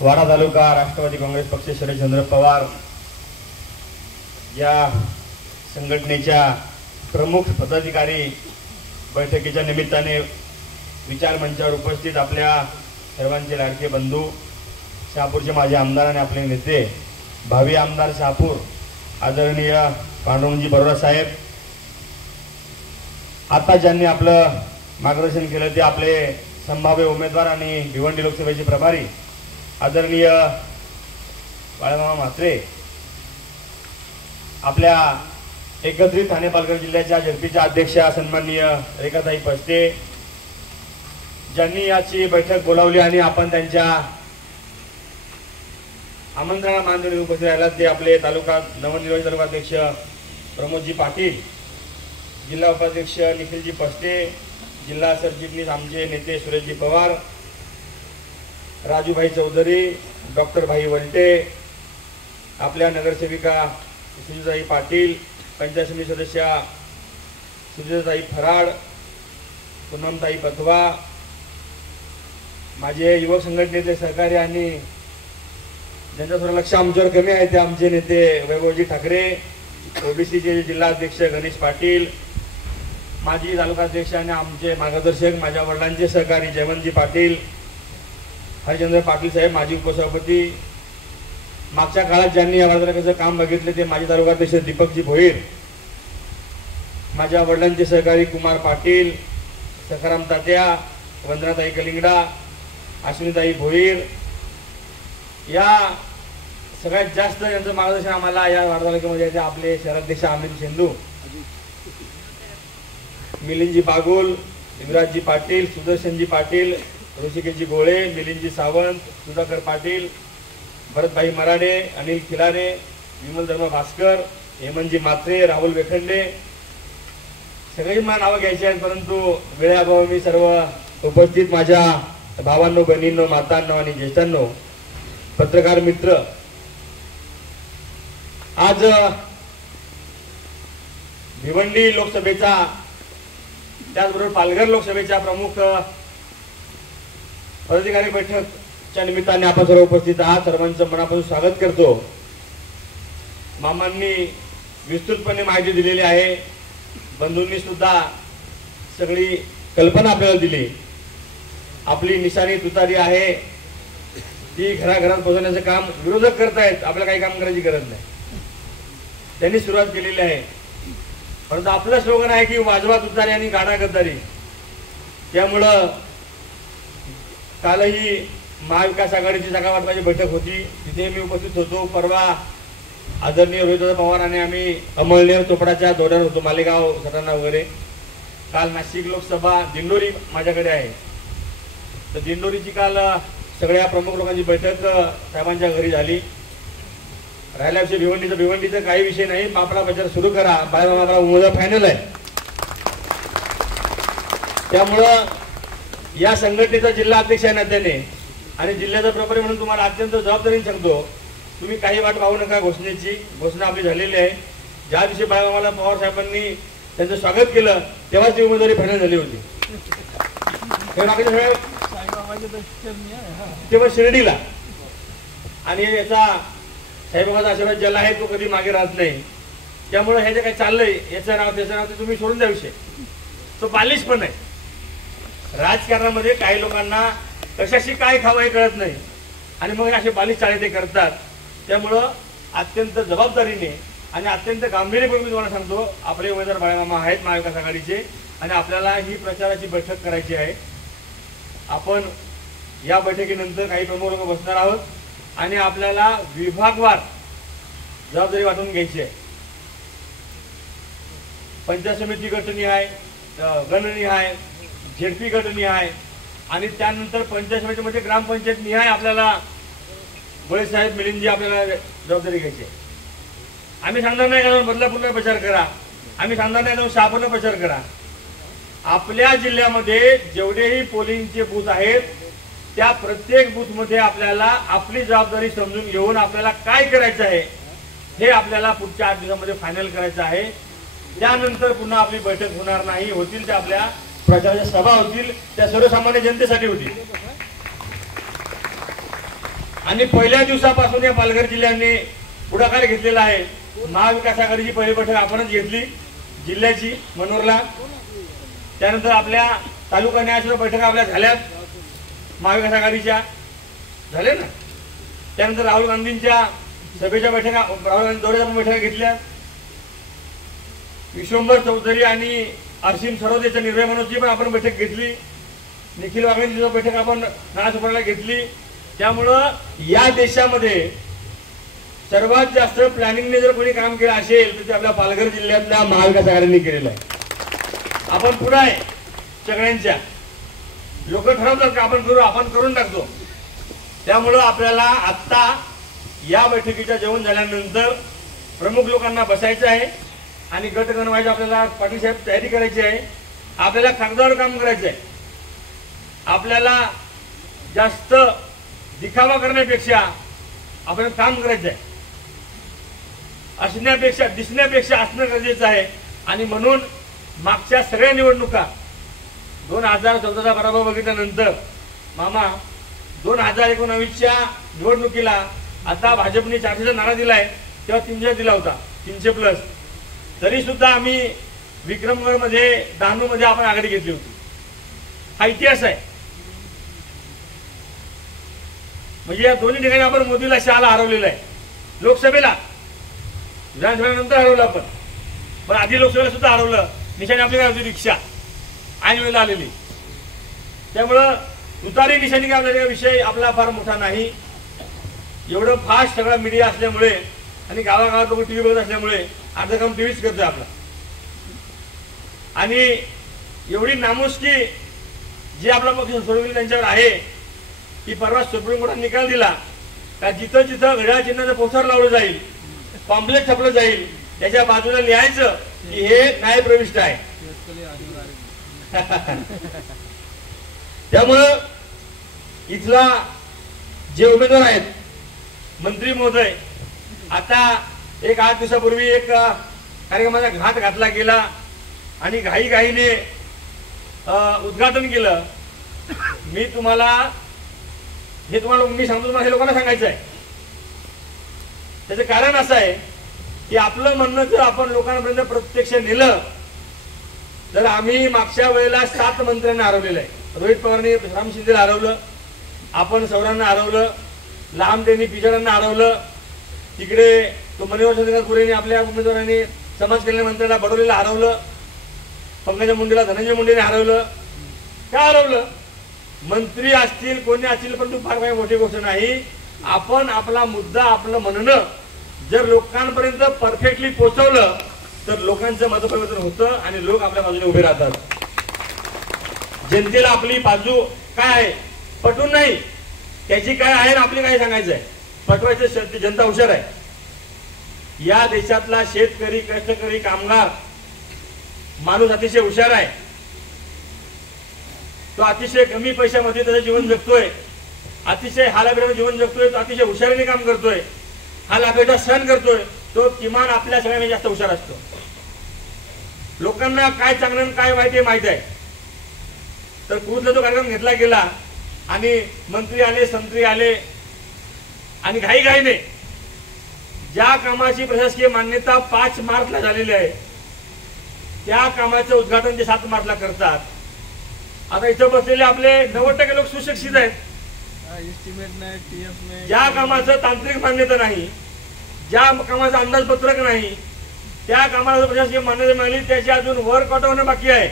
वाडा तालुका राष्ट्रवादी काँग्रेस पक्ष शरदचंद्र पवार या संघटनेच्या प्रमुख पदाधिकारी बैठकीच्या निमित्ताने विचार मंचावर उपस्थित आपल्या सर्वांचे लाडके बंधू शहापूरचे माजी आमदार आणि आपले नेते भावी आमदार शहापूर आदरणीय पांडुरंगजी बरोरा साहेब, आता ज्यांनी आपलं मार्गदर्शन केलं ते आपले संभाव्य उमेदवार आणि भिवंडी लोकसभेचे प्रभारी आदरणीय बाळामामा म्हात्रे, आपल्या एकत्रित ठाणे पालघर जिल्ह्याच्या झडपीच्या अध्यक्षा सन्माननीय रेखाताई पस्ते, ज्यांनी याची बैठक बोलावली आणि आपण त्यांच्या आमंत्रणाला मान देऊन उपस्थित राहिला ते आपले तालुका नवनिर्वाचित तालुकाध्यक्ष प्रमोदजी पाटील, जिल्हा उपाध्यक्ष निखिलजी पस्ते, जिल्हा सरचिटणीस आमचे नेते सुरेशजी पवार, राजूभाई चौधरी, डॉक्टर भाई वलटे, आपल्या नगरसेविका सुजाताई पाटील, पंचायत समिती सदस्या सुजाताई फराड, पूनमताई पथवा, माझे युवक संघटनेचे सहकारी आणि ज्यांचं थोडं लक्ष आमच्यावर कमी आहे ते आमचे नेते वैभवजी ठाकरे, ओबीसीचे जिल्हा अध्यक्ष गणेश पाटील, माजी तालुकाध्यक्ष आणि आमचे मार्गदर्शक माझ्या वडिलांचे सहकारी जयवंतजी पाटील, हरिचंद्र पाटील साहेब माजी उपसभापती, मागच्या काळात ज्यांनी या तालुक्याचं काम बघितले ते माजी तालुकाध्यक्ष दीपकजी भोईर, माझ्या वडिलांचे सहकारी कुमार पाटील, सखाराम तात्या, वंदनाताई कलिंगडा, अश्विनीताई भोईर, या सगळ्यात जास्त यांचं मार्गदर्शन आम्हाला या वाडा तालुक्यामध्ये आपले शहराध्यक्ष अमित शेंदू, मिलिंदजी बागुल, युवराजजी पाटील, सुदर्शनजी पाटील, ऋषिकेशजी गोळे, मिलिंदजी सावंत, सुधाकर पाटील, भरतभाई मराडे, अनिल खिलारे, विमल धर्म भास्कर, हेमंतजी म्हात्रे, राहुल वेखंडे, सगळी मला नावं घ्यायची आहेत परंतु वेळेअभावी मी सर्व उपस्थित माझ्या भावांनो, बहिणींनो, मातांनो आणि ज्येष्ठांनो, पत्रकार मित्र, आज भिवंडी लोकसभेचा त्याचबरोबर पालघर लोकसभेच्या प्रमुख पदाधिकारी बैठकच्या निमित्ताने आपण सर्व उपस्थित आहात. सर्वांचं मनापासून स्वागत करतो. मामांनी विस्तृतपणे माहिती दिलेली आहे, बंधूंनी सुद्धा सगळी कल्पना आपल्याला दिली. आपली निशाणी तुतारी आहे, ती घराघरात पोहोचवण्याचं काम विरोधक करतायत, आपल्याला काही काम करायची गरज नाही, त्यांनी सुरुवात केलेली आहे. परंतु आपलं स्लोगन आहे की वाजवा तुतारी आणि गाणा गद्दारी. त्यामुळं कालही महाविकास आघाडीची जागा वाटपाची बैठक होती, तिथे मी उपस्थित होतो. परवा आदरणीय रोहितदादा पवार आणि आम्ही अमळनेर चोपडाच्या दौऱ्यावर होतो, मालेगाव सटाणा वगैरे. काल नाशिक लोकसभा दिंडोरी माझ्याकडे आहे, तर दिंडोरीची काल सगळ्या प्रमुख लोकांची बैठक साहेबांच्या घरी झाली. राहिल्या विषय भिवंडीचा काही विषय नाही, आपला प्रचार सुरू करा. बाळामामा उमेदवार फायनल आहे. त्यामुळं या संघटनेचा जिल्हा अध्यक्ष आहे नात्याने आणि जिल्ह्याचा प्रभारी म्हणून तुम्हाला अत्यंत जबाबदारीने सांगतो, तुम्ही काही वाट पाहू नका. घोषणेची घोषणा आपली झालेली आहे. ज्या दिवशी बाळामामाला पवार साहेबांनी त्यांचं स्वागत केलं तेव्हाच ती उमेदवारी फायनल झाली होती. तेव्हा शिर्डीला, आणि याचा साईबाबाचा आशीर्वाद ज्याला आहे तो कधी मागे राहत नाही. त्यामुळे हे जे काही चाललंय याचं नाव त्याचं नाव ते तुम्ही सोडून द्या विषय. तो बालिश पण आहे. राजकारणामध्ये काही लोकांना कशाशी काय खावं हे कळत नाही आणि मग असे बालिश चाळे ते करतात. त्यामुळं अत्यंत जबाबदारीने आणि अत्यंत गांभीर्यपूर्वक मी तुम्हाला सांगतो, आपले उमेदवार बाळामामा आहेत महाविकास आघाडीचे आणि आपल्याला ही प्रचाराची बैठक करायची आहे. आपण या बैठकीनंतर काही प्रमुख लोक बसणार आहोत आणि आपल्याला विभागवार जबाबदारी वाटून घ्यायची आहे. पंचायत समिती गटनिहाय, गणनिहाय, झेडपी गटनिहाय आणि त्यानंतर पंचायत समितीमध्ये ग्रामपंचायत निहाय आपल्याला गोळे साहेब, मिलिंदजी आपल्याला जबाबदारी घ्यायची आहे. आम्ही सांगणार नाही का बदलापूरला प्रचार करा, आम्ही सांगणार नाही का शहापूरला प्रचार करा. आपल्या जिल्ह्यामध्ये जेवढेही पोलिंगचे बूथ आहेत त्या प्रत्येक बूथ मध्ये आपल्याला आपली जबाबदारी समजून घेऊन आपल्याला काय करायचं आहे हे आपल्याला पुढच्या 8 दिवसांमध्ये फायनल करायचं आहे. त्यानंतर पुन्हा आपली बैठक होणार नाही, होतील त्या आपल्या प्रचाराच्या सभा होतील, त्या सर्वसामान्य जनतेसाठी होतील. आणि पहिल्या दिवसापासून या पालघर जिल्ह्याने पुढाकार घेतलेला आहे. महाविकास आघाडीची पहिली बैठक आपणच घेतली जिल्ह्याची मनोरला. त्यानंतर आपल्या तालुका न्यायालयाच्या बैठका आपल्या झाल्यात, महाविकास आघाडीच्या झाल्या ना. त्यानंतर राहुल गांधींच्या सभेच्या बैठका, राहुल गांधी दौऱ्याच्या बैठका घेतल्या. विश्वंभर चौधरी आणि असीम सरोदेच्या निर्भय मनोजची पण आपण बैठक घेतली. निखिल वाघेंची बैठक आपण नागपूरला घेतली. त्यामुळं या देशामध्ये सर्वात जास्त प्लॅनिंगने जर कोणी काम केलं असेल तर ते आपल्या पालघर जिल्ह्यातल्या महाविकास आघाडीने केलेलं आहे. आपण पुढे आहे सगळ्यांच्या. लोक ठरवतात का आपण करू, आपण करून टाकतो. त्यामुळं आपल्याला आत्ता या बैठकीच्या जेवण झाल्यानंतर प्रमुख लोकांना बसायचं आहे आणि गट बनवायचे. आपल्याला पाटील साहेब तयारी करायची आहे. आपल्याला कागदावर काम करायचं आहे. आपल्याला जास्त दिखावा करण्यापेक्षा आपण काम करायचं आहे. असण्यापेक्षा दिसण्यापेक्षा असणं गरजेचं आहे. आणि म्हणून मागच्या सगळ्या निवडणुका 2014चा पराभव बघितल्यानंतर मामा 2019च्या निवडणुकीला आता भाजपने 400चा नारा दिलाय, तेव्हा 300 दिला होता, 300+. तरी सुद्धा आम्ही विक्रमगडमध्ये, डहाणूमध्ये आपण आघाडी घेतली होती. हा इतिहास आहे. म्हणजे या दोन्ही ठिकाणी आपण मोदीला, शहाला हरवलेलं आहे. लोकसभेला, विधानसभेनंतर हरवलं आपण, पण आधी लोकसभेला सुद्धा हरवलं. निशाणी आपली काय होती, रिक्षा ऐन वेळेला आलेली. त्यामुळं तुतारी निशाणी काय आपल्याला विषय आपला फार मोठा नाही. एवढं फास्ट सगळा मीडिया असल्यामुळे आणि गावागावात लोक टीव्ही बघत असल्यामुळे अर्ध काम टीव्हीच करतोय आपला. आणि एवढी नामुष्की जी आपला पक्ष सोडवली त्यांच्यावर आहे की परवा सुप्रीम कोर्टाने निकाल दिला का जिथं जिथं घड्याळ चिन्हाचं पोस्टर लावलं जाईल, पॉम्पलेट छापलं जाईल, त्याच्या बाजूला लिहायचं की हे न्यायप्रविष्ट आहे. त्यामुळं इथला जे उमेदवार आहेत, मंत्री महोदय, आता एक 8 दिवसापूर्वी एक कार्यक्रमाचा घाट घातला गेला आणि घाईघाईने उद्घाटन केलं. मी सांगतो तुम्हाला, हे लोकांना सांगायचं आहे. त्याचं कारण असं आहे की आपलं म्हणणं जर आपण लोकांपर्यंत प्रत्यक्ष नेलं तर आम्ही मागच्या वेळेला 7 मंत्र्यांना हरवलेलं आहे. रोहित पवारांनी राम शिंदेला हरवलं, आपण सौरांना हरवलं, लांबटेंनी पिचडांना हरवलं, तिकडे तो मनोहर चंद्रकांत कुरेने आपल्या उमेदवारांनी समाज कल्याण मंत्र्याला बडोलेला हरवलं, पंकजा मुंडेला धनंजय मुंडेने हरवलं. काय हरवलं? मंत्री असतील, कोणी असतील, पण तू फार काही मोठी गोष्ट नाही. आपण आपला मुद्दा, आपलं म्हणणं जर लोकांपर्यंत परफेक्टली पोहोचवलं तर लोकांचं मतपरिवर्तन होतं आणि लोक आपल्या बाजूने उभे राहतात. जनतेला आपली बाजू काय आहे पटवून नाही, त्याची काय आहे ना आपली काय सांगायचं आहे, पटवायचं. जनता हुशार आहे. या देशातला शेतकरी, कष्टकरी, कामगार माणूस अतिशय हुशार आहे. तो अतिशय कमी पैशामध्ये त्याचं जीवन जगतोय, अतिशय हालाबेटाचं जीवन जगतोय, तो अतिशय हुशारीने काम करतोय, हालाबेटा सहन करतोय. तो किमान आपल्या सगळ्यांना जास्त हुशार असतो. लोकांना काय चांगलं आणि काय वाईट हे माहिती आहे. तर कुठला तो कार्यक्रम घेतला गेला आणि मंत्री आले, संत्री आले आणि घाईघाईने ज्या कामाची प्रशासकीय मान्यता 5 मार्चला झालेली आहे त्या कामाचं उद्घाटन ते 7 मार्चला करतात. आता इथं बसलेले आपले 90% लोक सुशिक्षित आहेत. ज्या कामाचं तांत्रिक मान्यता नाही, ज्या कामाचं अंदाजपत्रक नाही, त्या कामाला प्रशासकीय मान्यता मिळाली, त्याची अजून वर्क ऑर्डर होणं बाकी आहे.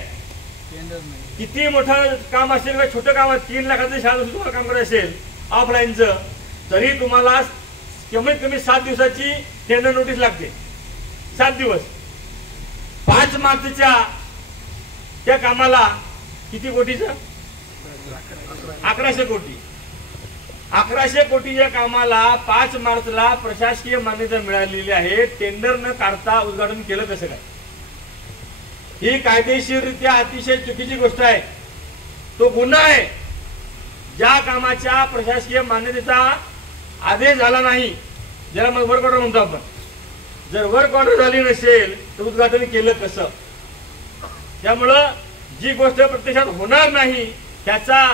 किती मोठं काम असेल किंवा छोटं काम, 3 लाखाचं शाळा तुम्हाला काम करायचं असेल ऑफलाईनचं, तरी तुम्हाला कमीत कमी 7 दिवसाची टेंडर नोटीस लागते. 7 दिवस. 5 मार्चच्या त्या कामाला किती कोटीचं? 1100 कोटी. 1100 कोटीच्या कामाला 5 मार्चला प्रशासकीय मान्यता मिळालेली आहे. टेंडर न काढता उद्घाटन केलं कसं काय? ही कायदेशीररित्या अतिशय चुकीची गोष्ट आहे. तो गुन्हा आहे. ज्या कामाच्या प्रशासकीय मान्यतेचा आदेश झाला नाही, ज्याला मग वर्क ऑर्डर म्हणतो आपण, जर वर्क ऑर्डर झाली नसेल तर उद्घाटन केलं कसं? त्यामुळं जी गोष्ट प्रत्यक्षात होणार नाही त्याचा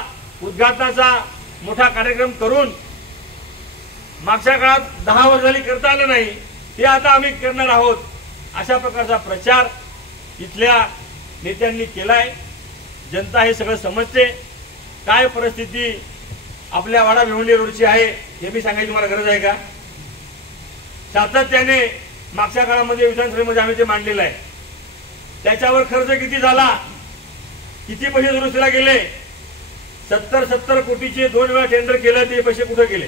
उद्घाटनाचा मोठा कार्यक्रम करून मागच्या काळात 10 वर्ष झाली करता आलं नाही, ते आता आम्ही करणार आहोत, अशा प्रकारचा प्रचार इथल्या नेत्यांनी केलाय. जनता हे सगळं समजते. काय परिस्थिती आपल्या वाडा भिवंडी रोडची आहे हे मी सांगायची मला गरज आहे का? सातत्याने मागच्या काळामध्ये विधानसभेमध्ये आम्ही ते मांडलेलं आहे. त्याच्यावर खर्च किती झाला, किती पैसे दुरुस्तीला गेले? 70 कोटीचे 2 वेळा टेंडर केलं, ते पैसे कुठे गेले?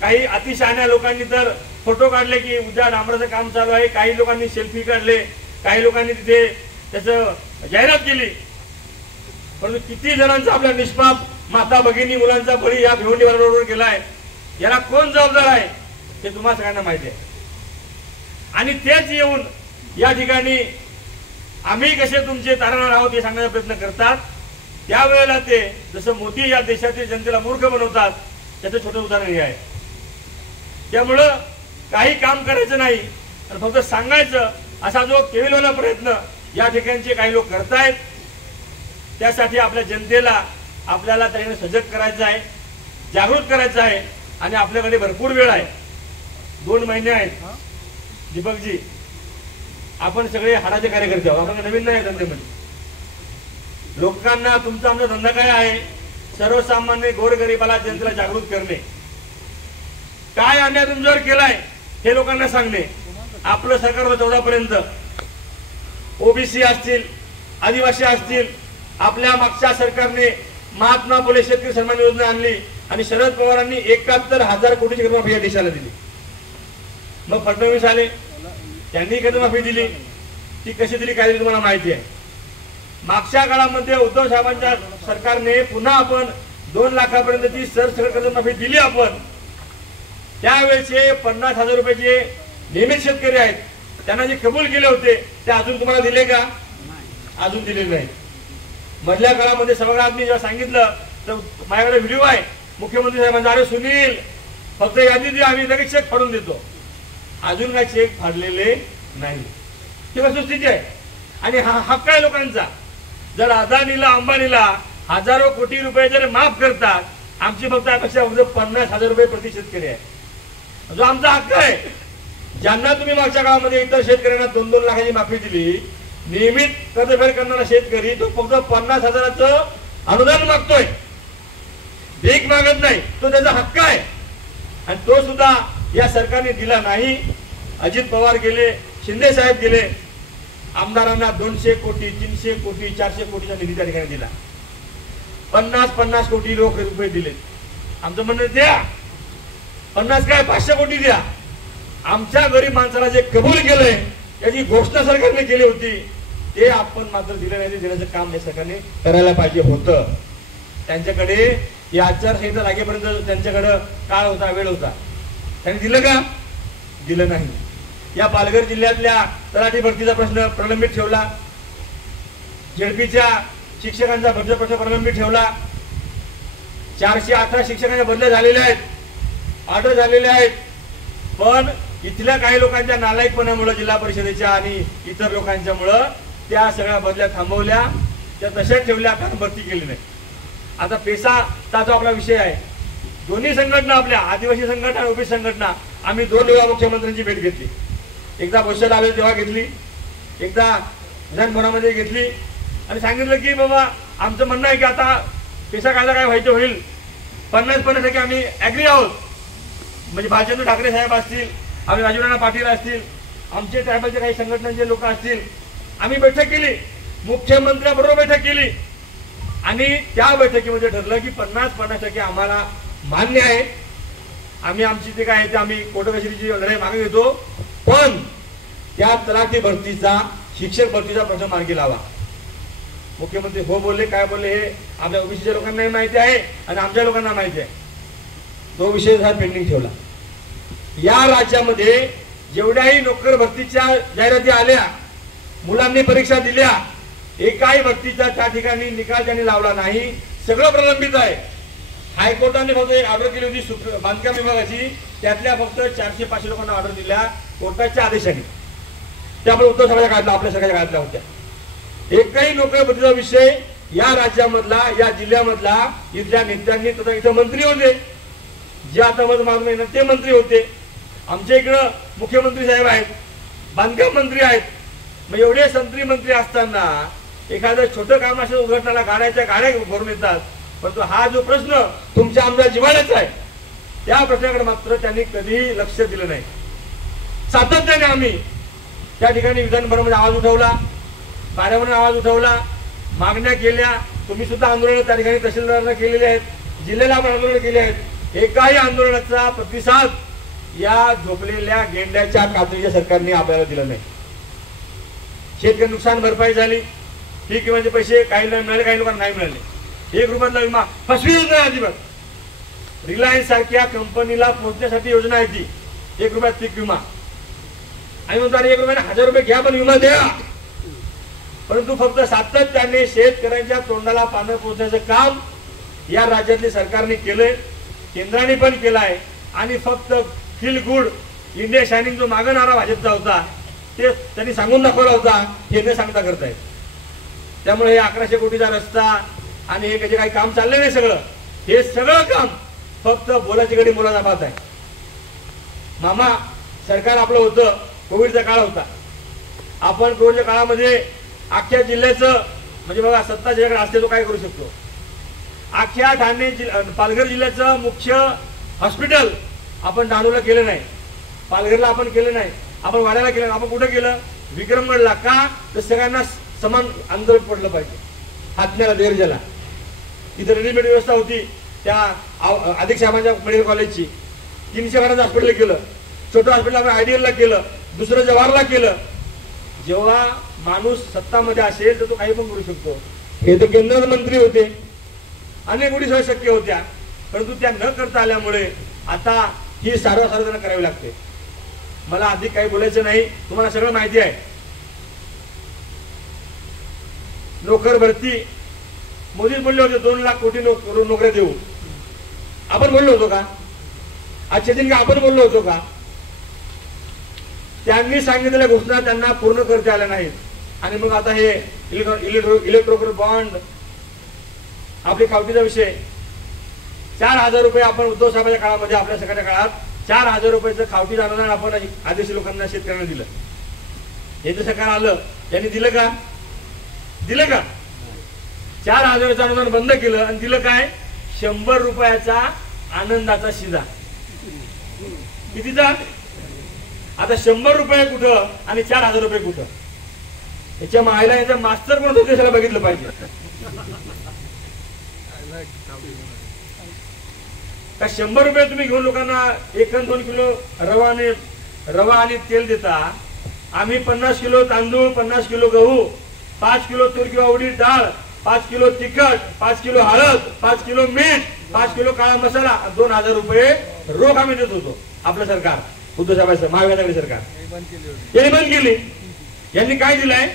काही अतिशहाण्या लोकांनी तर फोटो काढले की उद्या डांबराचं काम चालू आहे, काही लोकांनी सेल्फी काढले, काही लोकांनी तिथे त्याचं जाहिरात केली. परंतु किती जणांचा आपल्या निष्पाप माता भगिनी मुलांचा बळी या भिवंडी रोडवर गेलाय, याला कोण जबाबदार आहे हे तुम्हाला सगळ्यांना माहिती आहे. आणि तेच येऊन या ठिकाणी आम्ही कसे तुमचे तारणार आहोत हे सांगण्याचा प्रयत्न करतात. त्यावेळेला ते जसं मोदी या देशातील जनतेला मूर्ख बनवतात, त्याचं छोटं उदाहरण हे आहे. त्यामुळं काही काम करायचं नाही आणि फक्त सांगायचं असा जो केविलवाना प्रयत्न या ठिकाणचे काही लोक करतायत, त्यासाठी आपल्या जनतेला आपल्याला त्याने सजग करायचं आहे, जागृत करायचं आहे. आणि आपल्याकडे भरपूर वेळ आहे, 2 महिने आहेत. दीपकजी, आपण सगळे हाडाचे कार्यकर्ते आहोत, आपण नवीन नाही धंद्यामध्ये. लोकांना तुमचा आमचा धंदा काय आहे? सर्वसामान्य गोरगरिबाला जनतेला जागृत करणे. काय अन्याय तुमच्यावर केलाय हे लोकांना सांगणे. आपलं सरकार होतं 14 पर्यंत ओबीसी असतील, आदिवासी असतील. आपल्या मागच्या सरकारने महात्मा फुले शेतकरी सन्मान योजना आणली आणि शरद पवारांनी 71,000 कोटीची कर्जमाफी या देशाला दिली. मग फडणवीस आले, त्यांनी कर्जमाफी दिली. ती कशी दिली काय तुम्हाला माहिती आहे. मागच्या काळामध्ये उद्धव साहेबांच्या सरकारने पुन्हा आपण 2 लाखापर्यंतची सरसकट कर्जमाफी दिली. आपण त्यावेळेचे 50,000 रुपयाचे नियमित शेतकरी आहेत, त्यांना जे कबूल केले होते ते अजून तुम्हाला दिले का? अजून दिले नाही. मधल्या काळामध्ये सभागृहात मी जेव्हा सांगितलं तर माझ्याकडे व्हिडिओ आहे. मुख्यमंत्री साहेबांचा, अरे सुनील फक्त यादी दे, आम्ही लगेच चेक फाडून देतो. अजून काय चेक फाडलेले नाही. ही वस्तुस्थिती आहे. आणि हा हक्क आहे लोकांचा. जर अदानीला अंबानीला हजारो कोटी रुपये जर माफ करतात, आमची फक्त अपेक्षा 50,000 रुपये प्रति शेतकरी आहे, जो आमचा हक्क आहे. ज्यांना तुम्ही मागच्या काळामध्ये इतर शेतकऱ्यांना 2-2 लाखाची माफी दिली, नियमित कर्जफेड करणारा शेतकरी तो फक्त 50,000चं अनुदान मागतोय, भीक मागत नाही. तो त्याचा हक्क आहे आणि तो सुद्धा या सरकारने दिला नाही. अजित पवार गेले, शिंदे साहेब गेले, आमदारांना 200 कोटी 300 कोटी 400 कोटीचा निधी त्या ठिकाणी दिला. 50 कोटी रुपये दिले. आमचं म्हणणं द्या, 50 काय 500 कोटी द्या. आमच्या गरीब माणसाला जे कबूल केलंय याची घोषणा सरकारने केली होती, ते आपण मात्र दिलं नाही. देण्याचं काम या सरकारने करायला पाहिजे होतं. त्यांच्याकडे या आचारसंहिता लागेपर्यंत त्यांच्याकडे काळ होता, वेळ होता. त्यांनी दिलं का? दिलं नाही. या पालघर जिल्ह्यातल्या तलाठी भरतीचा प्रश्न प्रलंबित ठेवला. झेडपीच्या शिक्षकांचा भरतीचा प्रश्न प्रलंबित ठेवला. 418 शिक्षकांच्या बदल्या झालेल्या आहेत, ऑर्डर झालेल्या आहेत. पण इथल्या काही लोकांच्या नालायकपणामुळे, जिल्हा परिषदेच्या आणि इतर लोकांच्यामुळे त्या सगळ्या बदल्या थांबवल्या, त्या तशाच ठेवल्या, कारण भरती केली नाही. आता पेसाचा जो आपला विषय आहे, दोन्ही संघटना, आपल्या आदिवासी संघटना आणि ओबीसी संघटना, आम्ही 2 वेळा मुख्यमंत्र्यांची भेट घेतली. एकदा भविष्यात आले तेव्हा घेतली, एकदा विधानभवनामध्ये घेतली आणि सांगितलं की बाबा आमचं म्हणणं आहे की आता पेसा कायदा काय व्हायचं होईल, 50% आम्ही ऍग्री आहोत. म्हणजे भाजपचे ठाकरे साहेब असतील, आम्ही राजूराणा पाटील असतील, आमचे ट्रायबलचे काही संघटनांचे लोक असतील, आम्ही बैठक केली, मुख्यमंत्र्यांबरोबर बैठक केली आणि त्या बैठकीमध्ये ठरलं की 50% आम्हाला मान्य आहे. आम्ही आमची ते काय ते आम्ही कोर्ट कचेरीची लढाई मागे घेतो, पण त्या तलाठी भरतीचा, शिक्षक भरतीचा प्रश्न मार्गी लावा. मुख्यमंत्री हो बोलले, काय बोलले हे आपल्या ओबीसीच्या लोकांनाही माहिती आहे आणि आमच्या लोकांना माहिती आहे. तो विषय पेंडिंग ठेवला. या राज्यामध्ये जेवढ्याही नोकर भरतीच्या जाहिराती आल्या, मुलांनी परीक्षा दिल्या, एकाही भरतीचा त्या ठिकाणी निकाल त्यांनी लावला नाही. सगळं प्रलंबित आहे. हायकोर्टाने फक्त एक ऑर्डर केली होती बांधकाम विभागाची, त्यातल्या फक्त 400-500 लोकांना ऑर्डर दिल्या कोर्टाच्या आदेशाने. त्यामुळे उद्धव साहेबांच्या काळातल्या, आपल्या सरकारच्या काळातल्या होत्या. एकही नोकर भरतीचा विषय या राज्यामधला, या जिल्ह्यामधला इथल्या नेत्यांनी तथा इथं मंत्री होते जे आता मत मागणे ना ते मंत्री होते. आमच्या इकडं मुख्यमंत्री साहेब आहेत, बांधकाम मंत्री आहेत. मग एवढे मंत्री असताना एखादं छोटं काम असं उघडताना गाड्या भरून येतात. परंतु हा जो प्रश्न तुमच्या आमच्या जिव्हाळ्याचा आहे त्या प्रश्नाकडे मात्र त्यांनी कधीही लक्ष दिलं नाही. सातत्याने आम्ही त्या ठिकाणी विधानभवनामध्ये आवाज उठवला, कार्यालयामध्ये आवाज उठवला, मागण्या केल्या. तुम्ही सुद्धा आंदोलन त्या ठिकाणी तहसीलदारांना केलेले आहेत, जिल्ह्याला आपण आंदोलन केले आहेत. एकाही आंदोलनाचा प्रतिसाद या झोपलेल्या गेंड्याच्या कातडीच्या सरकारने आपल्याला दिला नाही. शेतकरी नुकसान भरपाई झाली, पीक विम्याचे पैसे काही नाही मिळाले, काही लोकांना नाही मिळाले. 1 रुपयातला विमा फसवीच नाही अजिबात. रिलायन्स सारख्या कंपनीला पोहोचण्यासाठी योजना आहे ती 1 रुपयात पीक विमा. आणि म्हणतो 1 रुपयाने 1000 रुपये घ्या पण विमा द्या. परंतु फक्त सातत्याने शेतकऱ्यांच्या तोंडाला पानं पोहोचण्याचं काम या राज्यातल्या सरकारने केलंय, केंद्राने पण केलंय. आणि फक्त फील गुड इंडिया शायनिंग जो मागणारा भाजपचा होता ते त्यांनी सांगून दाखवला होता, हे न सांगता करतायत. त्यामुळे हे 1100 कोटीचा रस्ता आणि हे काही काम चालले नाही, हे सगळं काम फक्त बोलाची गडी मुलाचा भात आहे. मामा सरकार आपलं होतं, कोविडचा काळ होता. आपण कोविडच्या काळामध्ये अख्ख्या जिल्ह्याचं म्हणजे बघा सत्ता ज्याकडे असते तो काय करू शकतो. अख्ख्या ठाणे पालघर जिल्ह्याचं मुख्य हॉस्पिटल आपण डहाणूला केलं नाही, पालघरला आपण केलं नाही, आपण वाड्याला केलं, आपण कुठे केलं विक्रमगडला. का तर सगळ्यांना समान आंदोलन पडलं पाहिजे. हातण्याला देरजाला तिथे रेडीमेड व्यवस्था होती, त्या अधिक साहेबांच्या मेडिकल कॉलेजची 300 घराचं हॉस्पिटल केलं, छोटं हॉस्पिटल आपण आयडीएलला केलं, दुसरं जवाहरला केलं. जेव्हा माणूस सत्तामध्ये असेल तर तो काही पण करू शकतो. हे तर केंद्रात मंत्री होते, अनेक गोष्टी सहज शक्य होत्या, परंतु त्या न करता आल्यामुळे आता ही सार्वजनिक करावी लागते. मला अधिक काही बोलायचं नाही, तुम्हाला सगळं माहिती आहे. नोकर भरती मोदीच बोलले होते 2 लाख कोटी नोकऱ्या देऊ. आपण बोललो होतो का? आजच्या दिन का आपण बोललो होतो का? त्यांनी सांगितलेल्या घोषणा त्यांना पूर्ण करता आल्या नाहीत. आणि मग आता हे इलेक्ट्रोनिक बॉन्ड, आपली खावटीचा विषय, 4000 रुपये आपण उद्धव साहेबांच्या काळामध्ये आपल्या सगळ्या काळात 4000 रुपयाचं खावटी अनुदान आपण आदिवासी लोकांना शेतकऱ्यांना दिलं. हे जे सरकार आलं त्यांनी दिलं का? 4000चं अनुदान बंद केलं आणि दिलं काय? 100 रुपयाचा आनंदाचा शिधा. कितीचा? आता 100 रुपये कुठं आणि 4000 रुपये कुठं? याच्या मायला याचा मास्तर कोण होतो देशाला बघितलं पाहिजे. का 100 रुपये तुम्ही घेऊन लोकांना 1 आणि 2 किलो रवा आणि तेल देता. आम्ही 50 किलो तांदूळ, 50 किलो गहू, 5 किलो तूर किंवा उडीद डाळ, 5 किलो तिखट, 5 किलो हळद, 5 किलो मीठ, 5 किलो काळा मसाला, 2000 रुपये रोख आम्ही देत होतो. आपलं सरकार उद्धव साहेबांचं महाविकास सरकार यांनी बंद केली. यांनी काय दिलंय?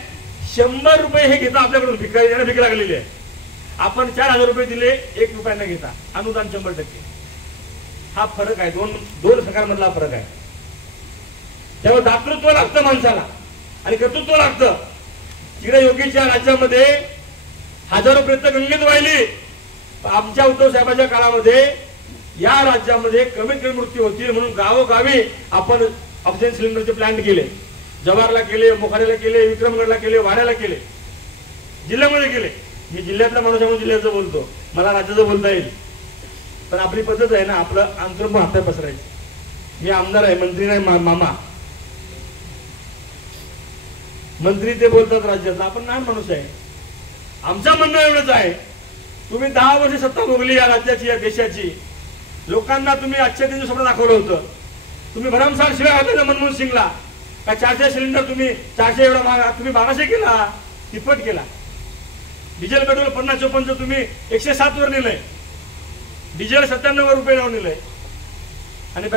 100 रुपये हे घेता आपल्याकडून भीक लागलेली आहे. आपण 4000 रुपये दिले 1 रुपयाने घेता, अनुदान 100%. हा फरक आहे, दोन सरकारमधला फरक आहे. त्यामुळे दातृत्व लागतं माणसाला आणि कर्तृत्व लागतं. तिकडे योगीच्या राज्यामध्ये हजारो प्रयत्न गंगेत वाहिली. आमच्या उद्धव साहेबांच्या काळामध्ये या राज्यामध्ये कमीत कमी मृत्यू होतील म्हणून गावोगावी आपण ऑक्सिजन सिलेंडरचे प्लांट केले. जवाहरला केले, मोखाड्याला केले, विक्रमगडला केले, वाड्याला केले, जिल्ह्यामध्ये केले. मी जिल्ह्यातला माणूस म्हणून जिल्ह्याचं बोलतो, मला राज्याचं बोलता येईल. पण आपली पद्धत आहे ना, आपलं अंतरण पण हातात पसरायचं. मी आमदार आहे, मंत्री नाही. मामा मंत्री ते बोलतात राज्यातला, आपण लहान माणूस आहे. आमचं म्हणणं एवढंच आहे, तुम्ही 10 वर्ष सत्ता भोगली या राज्याची, या देशाची. लोकांना तुम्ही आजच्या दिवशी स्वप्न दाखवलं होतं. तुम्ही भरमसाठ शिवाय घातल्या मनमोहन सिंगला. का 400 सिलेंडर तुम्ही 400 एवढा महाग तुम्ही 1200 केला, तिप्पट केला. डिझेल पेट्रोल 50-54 तुम्ही 107 वर नेलंय. डिझेल 97 रुपये लावून नेलंय. आणि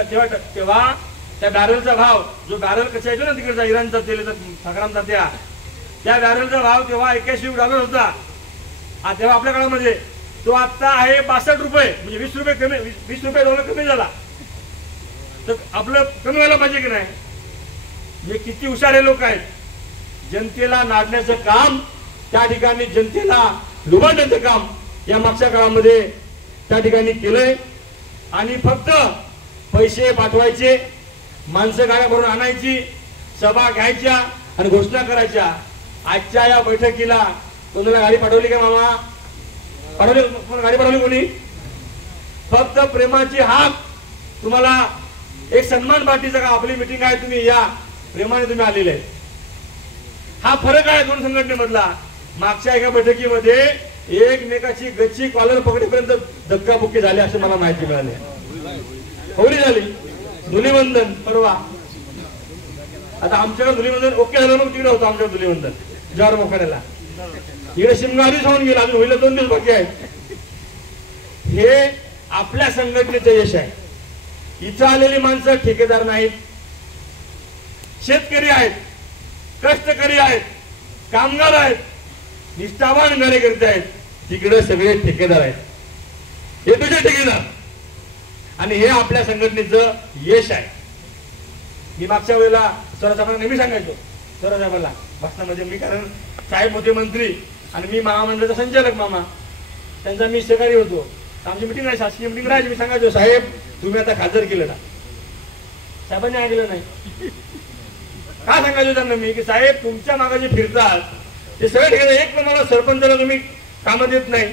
तेव्हा त्या बॅरलचा भाव, जो बॅरल कसा येतो ना तिकडचा इराणचा तेलाचा साखरांचा, त्या बॅरलचा भाव तेव्हा $81 होता. तेव्हा आपल्या काळामध्ये तो आता आहे 62 रुपये, म्हणजे 20 रुपये कमी, 20 रुपये डॉलर कमी झाला. तर आपलं कमी व्हायला पाहिजे की नाही? म्हणजे किती हुशार लोक आहेत. जनतेला नाडण्याचं काम, त्या ठिकाणी जनतेला लुबाडण्याचं काम या मागच्या काळामध्ये त्या ठिकाणी केलंय. आणि फक्त पैसे पाठवायचे, माणसं गाड्या भरून आणायची, सभा घ्यायच्या आणि घोषणा करायच्या. आजच्या या बैठकीला कोणाला गाडी पाठवली का मामा? पाठवली? गाडी पाठवली कोणी? फक्त प्रेमाची हाक. तुम्हाला एक सन्मान पार्टीचा का आपली मिटिंग आहे, तुम्ही या, प्रेमाने तुम्ही आलेले. हा फरक आहे दोन संघटनेमधला. मागच्या एका बैठकीमध्ये एकमेकाची गच्ची कॉलर पकडेपर्यंत धक्काबुक्की झाली असे मला माहिती मिळाली. होळी झाली, धुलीवंदन परवा. आता आमच्याकडे धुलीवंदन ओके झालं, मग तिकडे होतं आमच्याकडे धुलीवंदन जवाहर मोखाड्याला. इकडे शिमगा आधीच होऊन गेला, अजून होईल 2 दिवस बाकी आहेत. हे आपल्या संघटनेचं यश आहे. इथं आलेली माणसं ठेकेदार नाहीत, शेतकरी आहेत, कष्टकरी आहेत, कामगार आहेत, निष्ठावान कार्यकर्ते आहेत. तिकडे सगळे ठेकेदार आहेत. हे तुझे ठेकेदार. आणि हे आपल्या संघटनेचं यश आहे. मी मागच्या वेळेला स्वरासाहेबांना नेहमी सांगायचो, स्वरासाहेबांना भाषणामध्ये, मी कारण साहेब होते मंत्री आणि मी महामंडळाचा संचालक मामा, त्यांचा मी सहकारी होतो. आमची मिटिंग आहे, शासकीय मिटिंग राहायची. मी सांगायचो, साहेब तुम्ही आता खासदार केलं ना. साहेबांनी ऐकलं नाही. काय सांगायचं त्यांना मी, की साहेब तुमच्या मागे जे फिरतात ते सगळे ठेकेदार. एक पण मला सरपंचाला तुम्ही कामं देत नाही,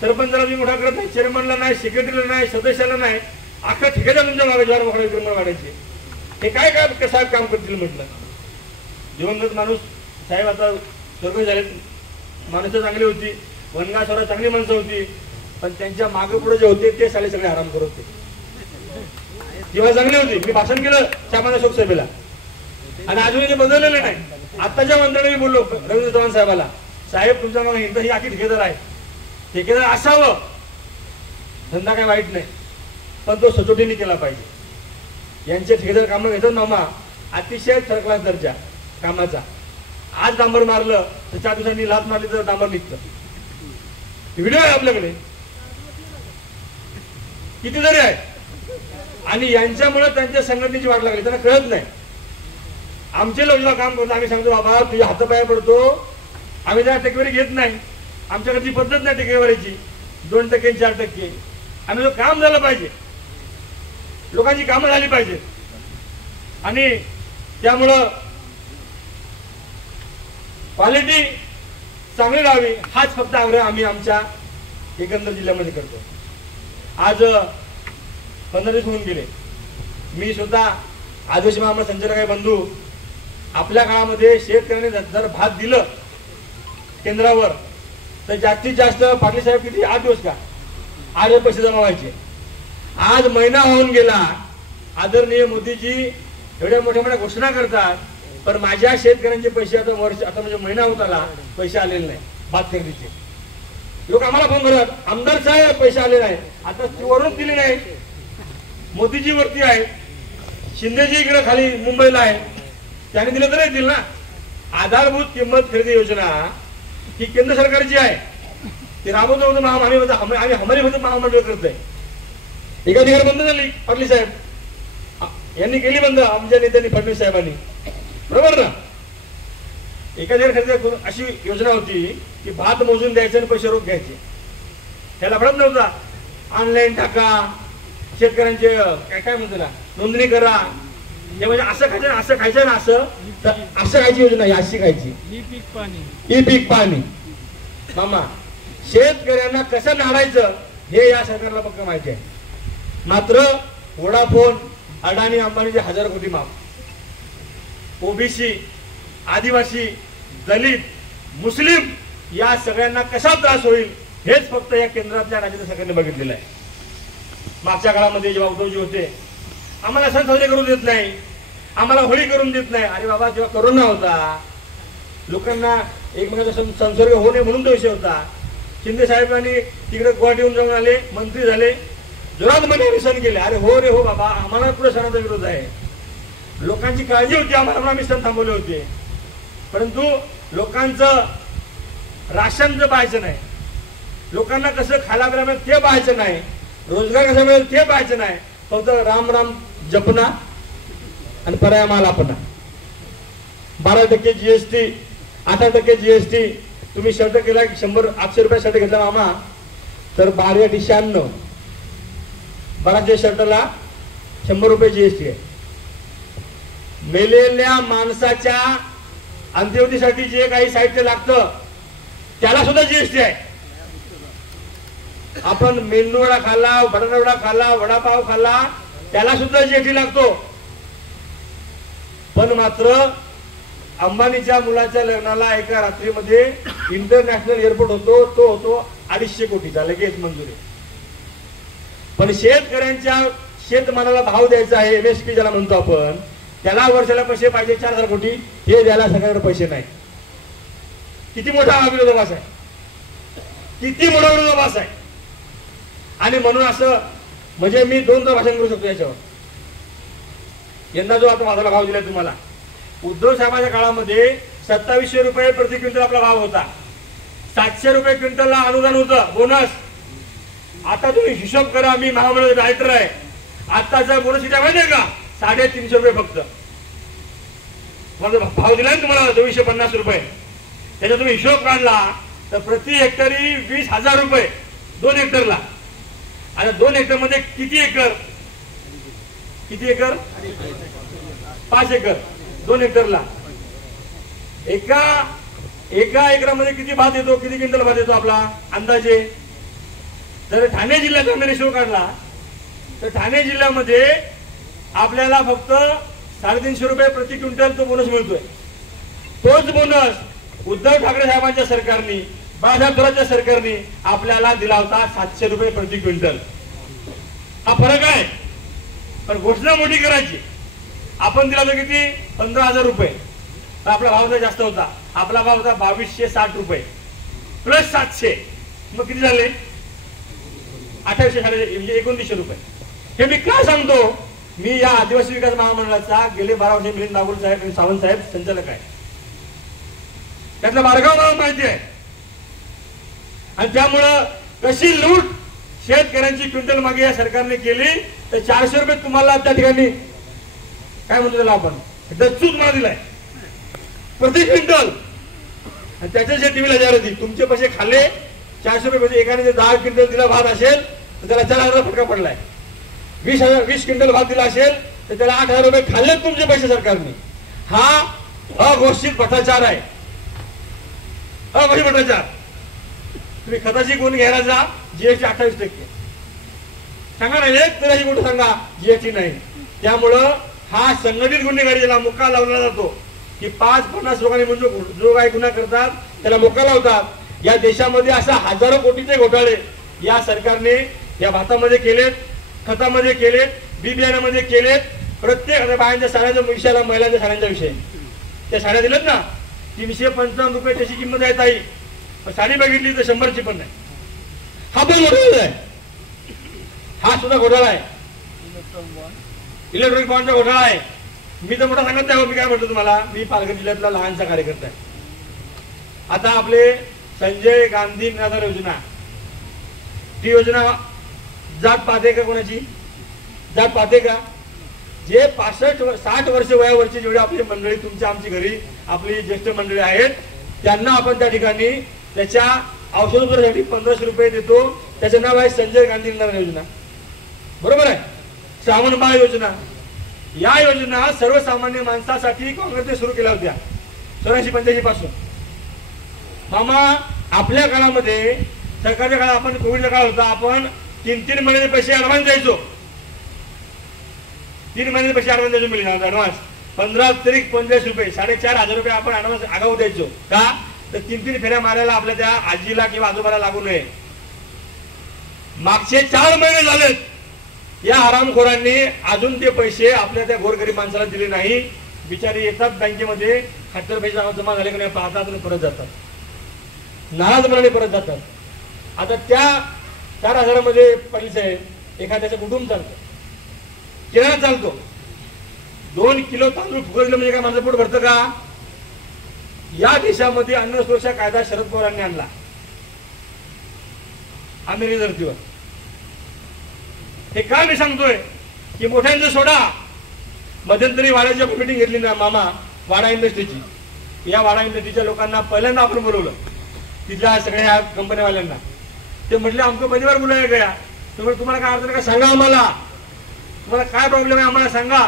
सरपंचाला तुम्ही मोठा करत नाही, चेअरमनला नाही, सेक्रेटरीला नाही, सदस्याला नाही, अख्खा ठेकेदार तुमच्या मागे जवाहर मोखाडे वाढायचे. हे काय काय साहेब काम करतील म्हटलं. दिवंगत माणूस साहेब आता स्वर्ग झाले. माणसं चांगली होती, वनगा स्वरा चांगली माणसं होती, पण त्यांच्या मागे पुढे जे होते ते सगळे आराम करत होते. तेव्हा चांगली होती. मी भाषण केलं साहेबांना, शोकसभेला, आणि अजूनही ते बदललेलं नाही. आताच्या मंत्र्यांनी मी बोललो रवींद्र चव्हाण साहेबाला, साहेब तुमच्या मागे हिंद ही आखी ठेकेदार आहे, ठेकेदार असावं, धंदा काय वाईट नाही, पण तो सचोटीने केला पाहिजे. यांचे ठेकेदार कामं घेतात मामा, अतिशय थर्ड क्लास दर्जा कामाचा. आज डांबर मारलं तर 4 दिवसांनी लात मारली तर डांबर निघतं. व्हिडिओ आहे आपल्याकडे, कितीतरी आहे. आणि यांच्यामुळे त्यांच्या संघटनेची वाट लागली, त्यांना कळत नाही. आमचे लोक जेव्हा काम करतो आम्ही सांगतो, बाबा तुझ्या हातापाया पडतो, आम्ही त्या टक्केवारी घेत नाही. आमच्याकडची पद्धत नाही टक्केवारीची, 2% 4%. आम्ही जो काम झालं पाहिजे, लोकांची कामं झाली पाहिजेत. आणि त्यामुळं क्वालिटी चांगली राहावी हाच फक्त आग्रह आम्ही आमच्या एकंदर जिल्ह्यामध्ये करतो. आज 15 दिवस होऊन गेले. मी स्वतः आदिवासी महामंडळ संचालक आहे बंधू. आपल्या काळामध्ये शेतकऱ्यांनी जर भात दिलं केंद्रावर तर जास्तीत जास्त पाटील साहेब किती 8 दिवस का 8 दिवस पैसे जमा व्हायचे. आज महिना होऊन गेला. आदरणीय मोदीजी एवढ्या मोठ्या मोठ्या घोषणा करतात, पण माझ्या शेतकऱ्यांचे पैसे आता म्हणजे महिना होत आला, पैसे आलेले नाही भात खरेदीचे. लोक आम्हाला फोन करतात, आमदार साहेब पैसे आले नाही. आता वरून दिले नाही, मोदीजी वरती आहे, शिंदेजी इकडे खाली मुंबईला आहे, त्याने दिलं तर येतील ना. आधारभूत किंमत खरेदी योजना ही केंद्र सरकारची आहे, ती राबवतो होतं आम्ही हमारी महामंडळ करतोय. एका ठिकाणी बंद झाली, पाटील साहेब यांनी केली बंद, आमच्या नेत्यांनी, फडणवीस साहेबांनी, बरोबर ना. एका ठिकाणी अशी योजना होती की भात मोजून द्यायचे आणि पैसे रोख घ्यायचे. त्याला फरक नव्हता. ऑनलाईन टाका, शेतकऱ्यांचे काय म्हणतो ना, नोंदणी करा. हे म्हणजे असं खायचं ना, असं खायचं ना, असं खायची योजना ही, अशी खायची. ई पीक पाणी. मामा शेतकऱ्यांना कसं नाडायचं हे या सरकारला फक्त माहिती आहे. मात्र वोडाफोन, अडाणी, अंबानीचे 1000 कोटी माफ. ओबीसी, आदिवासी, दलित, मुस्लिम या सगळ्यांना कसा त्रास होईल हेच फक्त या केंद्रातल्या राज्याच्या सरकारने बघितलेलं आहे. मागच्या काळामध्ये जेव्हा उद्धवजी होते, आम्हाला सण साजरे करून देत नाही, आम्हाला होळी करून देत नाही. अरे बाबा, जेव्हा कोरोना होता, लोकांना एकमेकांचा संसर्ग होऊ नये म्हणून तो विषय होता. शिंदे साहेबांनी तिकडे गुवाहाटीहून जाऊन आले, मंत्री झाले, जोरात मध्ये सण केले. अरे हो रे हो बाबा, आम्हाला पुढे सणाचा विरोध आहे. लोकांची काळजी होती, आम्हाला पण आम्ही सण थांबवले होते. परंतु लोकांचं राशनचं पाहायचं नाही, लोकांना कसं खायला प्यायला मिळेल ते पाहायचं नाही, रोजगार कसा मिळेल ते पाहायचं नाही. फक्त राम राम जपना आणि पर्याय माल आपणा. 12% GST, 18% GST. तुम्ही शर्ट केला 100-800 रुपये शर्ट घेतला मामा तर 12 96 बराचशा शर्टला 100 रुपये जीएसटी आहे. मेलेल्या माणसाच्या अंत्यविधीसाठी जे काही साहित्य लागतं त्याला सुद्धा जीएसटी आहे. आपण मेंदूवडा खाल्ला, बटाटावडा खाल्ला, वडापाव खाल्ला, त्याला सुद्धा जीएसटी लागतो. पण मात्र अंबानीच्या मुलाच्या लग्नाला एका रात्रीमध्ये इंटरनॅशनल एअरपोर्ट होतो, तो होतो 250 कोटीचा, लगेच मंजुरी. पण शेतकऱ्यांच्या शेतमालाला भाव द्यायचा आहे, एमएसपी ज्याला म्हणतो आपण, त्याला वर्षाला पैसे पाहिजे 4000 कोटी, हे द्यायला सरकारकडे पैसे नाही. किती मोठा विरोधाभास आहे, किती मोठा विरोधाभास आहे. आणि म्हणून असं म्हणजे मी 2 भाषण करू शकतो याच्यावर. यंदा जो आता माझा भाव दिला तुम्हाला, उद्धव साहेबांच्या काळामध्ये 2700 रुपये प्रति क्विंटल आपला भाव होता. 700 रुपये क्विंटलला अनुदान होतं, बोनस. आता तुम्ही हिशोब करा, मी महामंडळाचा डायरेक्टर आहे. आताचा बोनस किती माहिती आहे का? 350 रुपये फक्त. भाव दिला ना तुम्हाला 250 रुपये, त्याचा तुम्ही हिशोब काढला तर प्रति हेक्टरी 20,000 रुपये 2 हेक्टरला. आता 2 हेक्टर मध्ये किती एकर? किती एकर? 5 एकर 2 हेक्टरला. एका एकरामध्ये किती भात येतो, किती क्विंटल भात येतो आपला अंदाजे? जर ठाणे जिल्ह्याचा आम्ही रेशो काढला तर ठाणे जिल्ह्यामध्ये आपल्याला फक्त 350 रुपये प्रति क्विंटल तो बोनस मिळतोय. तोच बोनस उद्धव ठाकरे साहेबांच्या सरकारने, बाळासाहेब थोरातच्या सरकारने आपल्याला दिला होता 700 रुपये प्रति क्विंटल. हा फरक आहे. पण घोषणा मोठी करायची. आपण दिला होता किती? 15,000 रुपये. आपला भाव तर जास्त होता. आपला भाव होता 2260 रुपये प्लस 700, मग किती झाले? 2800, म्हणजे 2900 रुपये. हे मी का सांगतो? मी या आदिवासी विकास महामंडळाचा गेले 12 वर्ष मिलिंद बागुल साहेब आणि सावंत साहेब संचालक आहे. त्यातला मार्गाव मला माहिती आहे. आणि त्यामुळं कशी लूट शेतकऱ्यांची क्विंटल मागे या सरकारने केली, तर 400 रुपये तुम्हाला त्या ठिकाणी काय म्हणतो त्याला आपण, दच्चू तुम्हाला दिलाय प्रति क्विंटल. आणि त्याच्या टीव्हीला जाहिरात दिली, तुमचे पैसे खाल्ले 400 रुपये. म्हणजे एकाने 10 क्विंटल दिला भात असेल तर त्याला 4,000 फटका पडलाय. 20 क्विंटल भात दिला असेल तर त्याला 8,000 रुपये खाल्ले तुमचे पैसे सरकारने. हा अघोषित भ्रष्टाचार आहे, अघोषित भ्रष्टाचार. तुम्ही खताची गुण घ्यायला जा, जीएसटी 28%. सांगा ना, एक तरी गोष्ट सांगा जीएसटी नाही. त्यामुळं हा संघटित गुन्हेगारीला मुक्का लावला जातो की 5-50 लोकांनी म्हणजे जो काही गुन्हा करतात त्याला मुक्का लावतात. या देशामध्ये असा हजारो कोटीचे घोटाळे या सरकारने या भातामध्ये केलेत, खतामध्ये केलेत, बी बियाण्यामध्ये केलेत. प्रत्येक बायांच्या साड्याच्या विषयाला, महिलांच्या साड्यांच्या विषय, त्या साड्या दिल्यात ना 355 रुपये त्याची किंमत आहे ताई. साडी बघितली तर 100ची पण नाही. हा पण घोटाळा आहे. हा सुद्धा घोटाळा आहे. इलेक्ट्रॉनिक बॉन्डचा घोटाळा आहे. मी तर मोठा सांगत नाही. मी काय म्हणतो तुम्हाला, मी पालघर जिल्ह्यातला लहानसा कार्यकर्ता आहे. आता आपले संजय गांधी निराधार योजना, ती योजना जात पाहते का? कोणाची जात पाहते का? जे 65-60 वर्ष वयावरची जेवढी आपली मंडळी, तुमच्या आमची घरी आपली ज्येष्ठ मंडळी आहेत, त्यांना आपण त्या ठिकाणी त्याच्या औषधोपचारासाठी 1500 रुपये देतो. त्याचं नाव आहे संजय गांधी निराधार योजना. बरोबर आहे? श्रावणबाळ योजना. या योजना सर्वसामान्य माणसासाठी काँग्रेसने सुरू केल्या होत्या 84-85 पासून. मामा आपल्या काळामध्ये, सरकारच्या काळात, आपण कोविडचा काळ होता, आपण 3-3 महिन्याचे पैसे ऍडव्हान्स द्यायचो. 3 महिन्याचे पैसे ऍडव्हान्स द्यायचो. मिळणार ऍडव्हान्स 15 तरी 15 रुपये, 4,500 रुपये आपण ऍडव्हान्स आगाऊ द्यायचो. का? तर 3-3 फेऱ्या मारायला आपल्या त्या आजीला किंवा आजोबाला लागू नये. मागचे 4 महिने झालेत या हरामखोरांनी अजून ते पैसे आपल्या त्या गोरगरीब माणसाला दिले नाही. बिचारी येतात बँकेमध्ये, खात्यावर पैसे जमा झाले की नाही पाहतात आणि परत जातात, नाराजपणाने परत जातात. आता त्या 4,000 मध्ये पैसे एखाद्याचं कुटुंब चालतं, किराणा चालतो. 2 किलो तांदूळ फुगवलं म्हणजे काय माझं पोट भरतं का? या देशामध्ये अन्न सुरक्षा कायदा शरद पवारांनी आणला आमिरी धर्तीवर. हे काय मी सांगतोय की मोठ्यांचं सोडा. मध्यंतरी वाड्याची मीटिंग घेतली ना मामा, वाडा इंडस्ट्रीची. या वाडा इंडस्ट्रीच्या लोकांना पहिल्यांदा आपण बोलवलं, तिथल्या सगळ्या कंपन्यावाल्यांना. ते म्हटले हमको पहली बार बुलाया गया. तुम्हाला काय अडचण का सांगा, आम्हाला तुम्हाला काय प्रॉब्लेम आहे आम्हाला सांगा.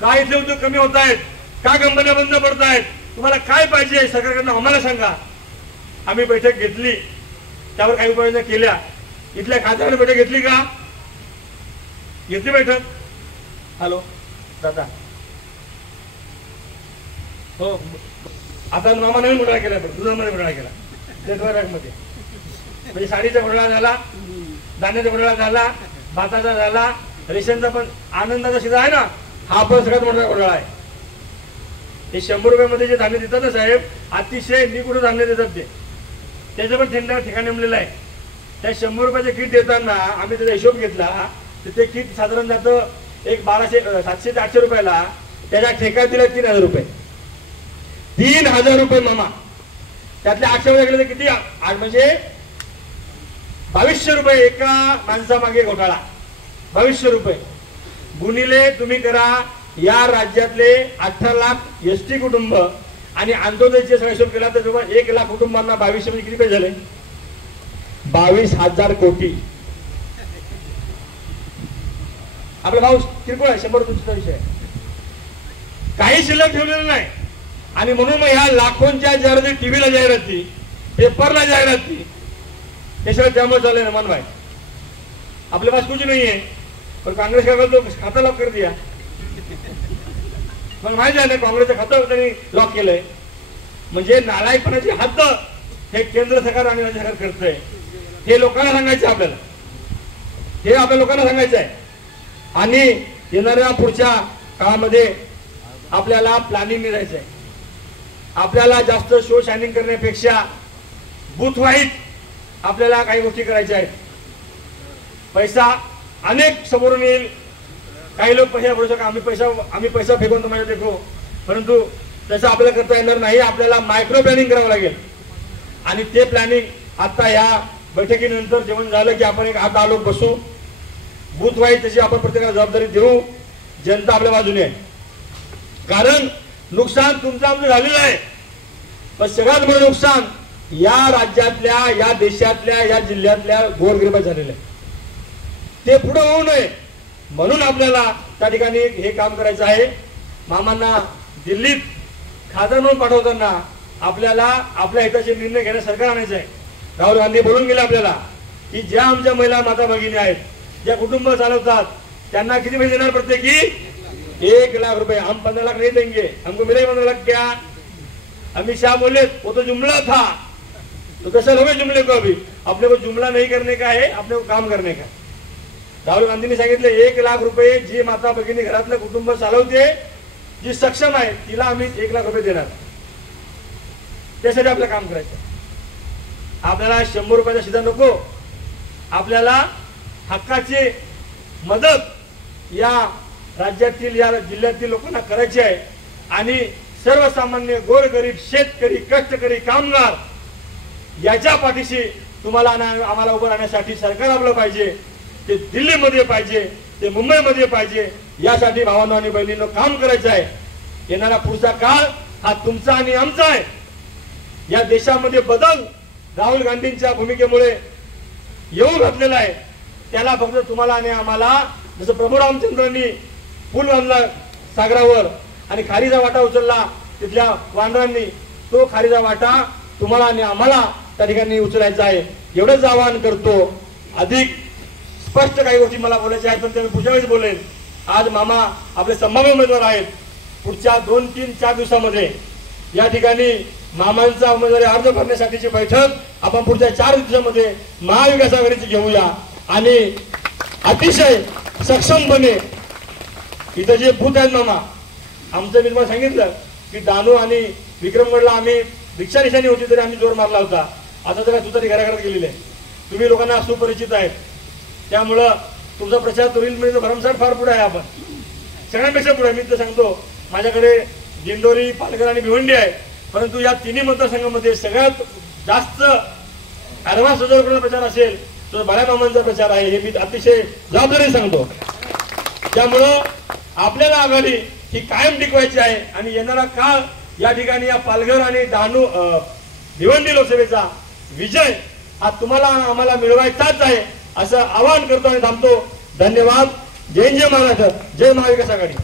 काय इथले उद्योग कमी होत आहेत, का कंपन्या बंद पडत आहेत, तुम्हाला काय पाहिजे सरकारकडनं आम्हाला सांगा. आम्ही बैठक घेतली, त्यावर काही उपाययोजना केल्या. इथल्या खासदारांनी बैठक घेतली का? घेतली बैठक? हॅलो दादा, हो आता मामा नवीन घोटाळा केला, पण दुधामध्ये घोटाळा केला, नेटवर्कमध्ये. म्हणजे साडीचा घोटाळा झाला, धान्याचा घोटाळा झाला, भाताचा झाला, रेशनचा पण आनंदाचा शिधा आहे ना, हा पण सगळ्यात मोठा घोटाळा आहे. हे 100 रुपयामध्ये जे धान्य देतात ना साहेब, अतिशय निकुट धान्य देतात ते, त्याचं पण ठिकाण नेमलेलं आहे. त्या 100 रुपयाचे किट देताना आम्ही त्याचा हिशोब घेतला, तर ते किट साधारण जातं एक 700 ते 800 रुपयाला. त्याच्या ठेका दिला 3000 रुपये. 3000 रुपये मामा. त्यातले 800 रुपये गेले तर किती? म्हणजे 2200 रुपये एका माणसामागे घोटाळा. 2200 रुपये गुणिले तुम्ही करा. या राज्यातले 18 लाख एसटी कुटुंब आणि अंत्योदयचे सगळा हिशोब केला तर जवळ 1 लाख कुटुंबांना 2200 म्हणजे किती पैसे झाले? 22,000 कोटी. आपला भाऊ किरकोळ आहे, 100 रुपयाचा विषय, काही शिल्लक ठेवलेलं नाही. आणि म्हणून मग ह्या लाखोंच्या जाहिराती, टीव्हीला जाहिराती, पेपरला जाहिराती, हे सगळं त्यामुळे चाललंय ना मानवाय. आपल्या पास कुछ नाही आहे, पण काँग्रेस काय करतो, खाता लॉक कर दिया. मग माहिती आहे ना, काँग्रेसचं खातं त्यांनी लॉक केलंय. म्हणजे नालायकपणाची हद्द हे केंद्र सरकार आणि राज्य सरकार करतंय. हे लोकांना सांगायचं आपल्याला, हे आपल्या लोकांना सांगायचं आहे. आणि येणाऱ्या पुढच्या काळामध्ये आपल्याला प्लॅनिंग करायचं आहे. आपल्याला जास्त शो शायनिंग करण्यापेक्षा बूथ वाईज आपल्याला काही गोष्टी करायच्या आहेत. पैसा अनेक समोरून येईल. काही लोक पैसा बोलू शकतात, आम्ही पैसा फेकून तुम्हाला देखो, परंतु तसं आपल्याला करता येणार नाही. आपल्याला मायक्रो प्लॅनिंग करावं लागेल. आणि ते प्लॅनिंग आता या बैठकीनंतर जेवण झालं की आपण एक 8-10 लोक बसू, बूथ वाईज त्याची आपण प्रत्येकाला जबाबदारी देऊ. जनता आपल्या बाजूने आहे. कारण नुकसान तुमचं आमचं झालेलं आहे, पण सगळ्यात मोठं नुकसान या राज्यातल्या, या देशातल्या, या जिल्ह्यातल्या गोरगरिबात झालेलं आहे. ते पुढे होऊ नये म्हणून आपल्याला त्या ठिकाणी हे काम करायचं आहे. मामांना दिल्लीत खासदार म्हणून पाठवताना आपल्याला आपल्या हिताचे निर्णय घेण्यास सरकार आणायचं आहे. राहुल गांधी बोलून गेले आपल्याला की ज्या आमच्या महिला माता भगिनी आहेत, ज्या कुटुंब चालवतात, त्यांना किती पैसे देणार? प्रत्येकी 1 लाख रुपए. हम 15 लाख नहीं देंगे, हमको मिलेगा 15 लाख. क्या अमित शाह बोले वो तो जुमला था, तो कैसे लोगे जुमले को? अभी अपने को जुमला नहीं करने का है, अपने को काम करने का. राहुल गांधींनी सांगितले 1 लाख रुपये जी माता भगिनी घरातलं कुटुंब चालवते, जी सक्षम आहे, तिला आम्ही 1 लाख रुपये देणार. त्यासाठी आपलं काम करायचं. आपल्याला 100 रुपयाचा शिधा नको. आपल्याला हक्काची मदत या राज्यातील, या जिल्ह्यातील लोकांना करायची आहे. आणि सर्वसामान्य गोरगरीब शेतकरी, कष्टकरी, कामगार याच्या पाठीशी तुम्हाला आम्हाला उभं राहण्यासाठी सरकार आपलं पाहिजे. ते दिल्लीमध्ये पाहिजे, ते मुंबईमध्ये पाहिजे. यासाठी भावांनो आणि बहिणींनो काम करायचं आहे. येणारा पुढचा काळ हा तुमचा आणि आमचा आहे. या देशामध्ये बदल राहुल गांधींच्या भूमिकेमुळे येऊ घातलेला आहे. त्याला फक्त तुम्हाला आणि आम्हाला, जसं प्रभू रामचंद्रांनी पूल बांधला सागरावर आणि खारीचा वाटा उचलला तिथल्या वानरांनी, तो खारीचा वाटा तुम्हाला आणि आम्हाला त्या ठिकाणी उचलायचा आहे. एवढंच आवाहन करतो. अधिक स्पष्ट काही गोष्टी मला बोलायच्या आहेत, पण ते मी पुढच्या वेळेस बोलेन. आज मामा आपले संभाव्य उमेदवार आहेत. पुढच्या 2-3-4 दिवसामध्ये या ठिकाणी मामांचा उमेदवारी अर्ज भरण्यासाठीची बैठक आपण पुढच्या 4 दिवसामध्ये महाविकास आघाडीची घेऊया. आणि अतिशय सक्षमपणे इथं जे बूथ आहेत मामा, आमचं मी तुम्हाला सांगितलं की दानू आणि विक्रमगडला आम्ही रिक्षा निशाणी होती तरी आम्ही जोर मारला होता. आता तर तू तरी घराघरात गेलेले आहे. तुम्ही लोकांना सुपरिचित आहेत, त्यामुळं तुमचा प्रचार तो रीलमध्ये भरमसाठ फार पुढे आहे. आपण सगळ्यांपेक्षा पुढे. मी तर सांगतो, माझ्याकडे दिंडोरी, पालघर आणि भिवंडी आहे, परंतु या तिन्ही मतदारसंघामध्ये सगळ्यात जास्त ऍडव्हान्स प्रचार असेल तर बाळामामांचा प्रचार आहे. हे मी अतिशय जबाबदारी सांगतो. त्यामुळं आपल्याला आघाडी ही कायम टिकवायची आहे. आणि येणारा काळ या ठिकाणी या पालघर आणि डहाणू भिवंडी लोकसभेचा विजय हा तुम्हाला आम्हाला मिळवायचाच आहे. असं आवाहन करतो आणि थांबतो. धन्यवाद. जय जय महाराष्ट्र, जय महाविकास आघाडी.